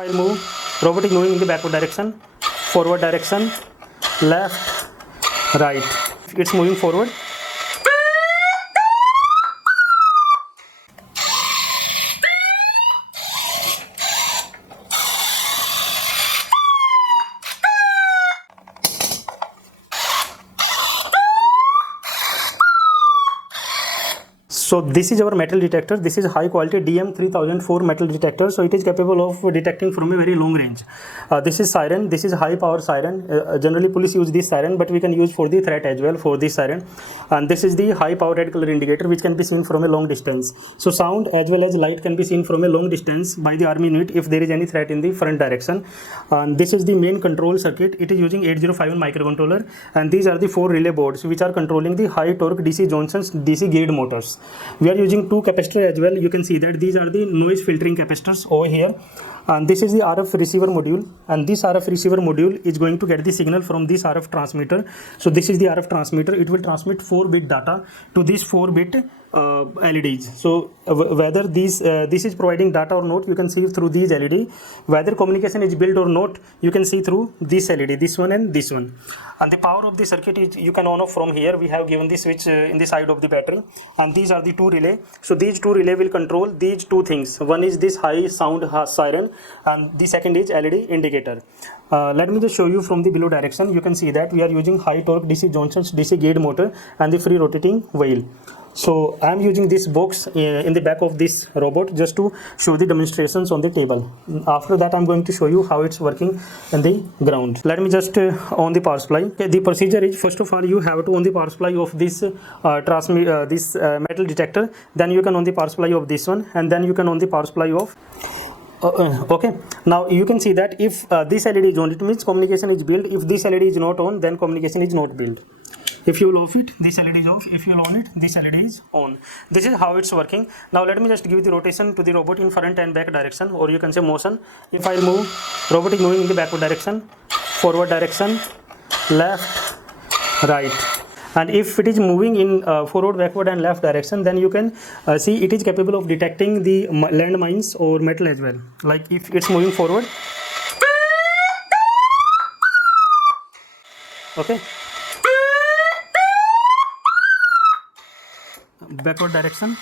I'll move, robot is moving in the backward direction, forward direction, left, right. It's moving forward. So this is our metal detector. This is high quality DM3004 metal detector. So it is capable of detecting from a very long range. This is siren. This is high power siren. Generally police use this siren, but we can use for the threat as well for this siren. And this is the high power red color indicator, which can be seen from a long distance. So sound as well as light can be seen from a long distance by the army unit if there is any threat in the front direction. And this is the main control circuit. It is using 8051 microcontroller, and these are the 4 relay boards which are controlling the high torque DC Johnson's DC gauge motors. We are using 2 capacitors as well. You can see that these are the noise filtering capacitors over here, and this is the RF receiver module, and this RF receiver module is going to get the signal from this RF transmitter. So this is the RF transmitter. It will transmit 4-bit data to these 4-bit LEDs. So whether this is providing data or not, you can see through these LED. Whether communication is built or not, you can see through this LED, this one and this one. And the power of the circuit is you can on off from here. We have given the switch in the side of the battery, and these are the 2 relay. So these 2 relay will control these 2 things. One is this high sound siren, and the second is LED indicator. Let me just show you from the below direction. You can see that we are using high torque DC Johnson's DC gauge motor and the free rotating wheel. So I am using this box in the back of this robot just to show the demonstrations on the table. After that, I'm going to show you how it's working in the ground. Let me just on the power supply. Okay, the procedure is, first of all, you have to on the power supply of this metal detector. Then you can on the power supply of this one, and then you can on the power supply of okay. Now you can see that if this LED is on, it means communication is built. If this LED is not on, then communication is not built. If you will off it, this LED is off. If you will on it, this LED is on. This is how it's working. Now let me just give the rotation to the robot in front and back direction, or you can say motion. If I move, robot is moving in the backward direction, forward direction, left, right. And if it is moving in forward, backward and left direction, then you can see it is capable of detecting the landmines or metal as well. Like if it's moving forward, okay, backward direction,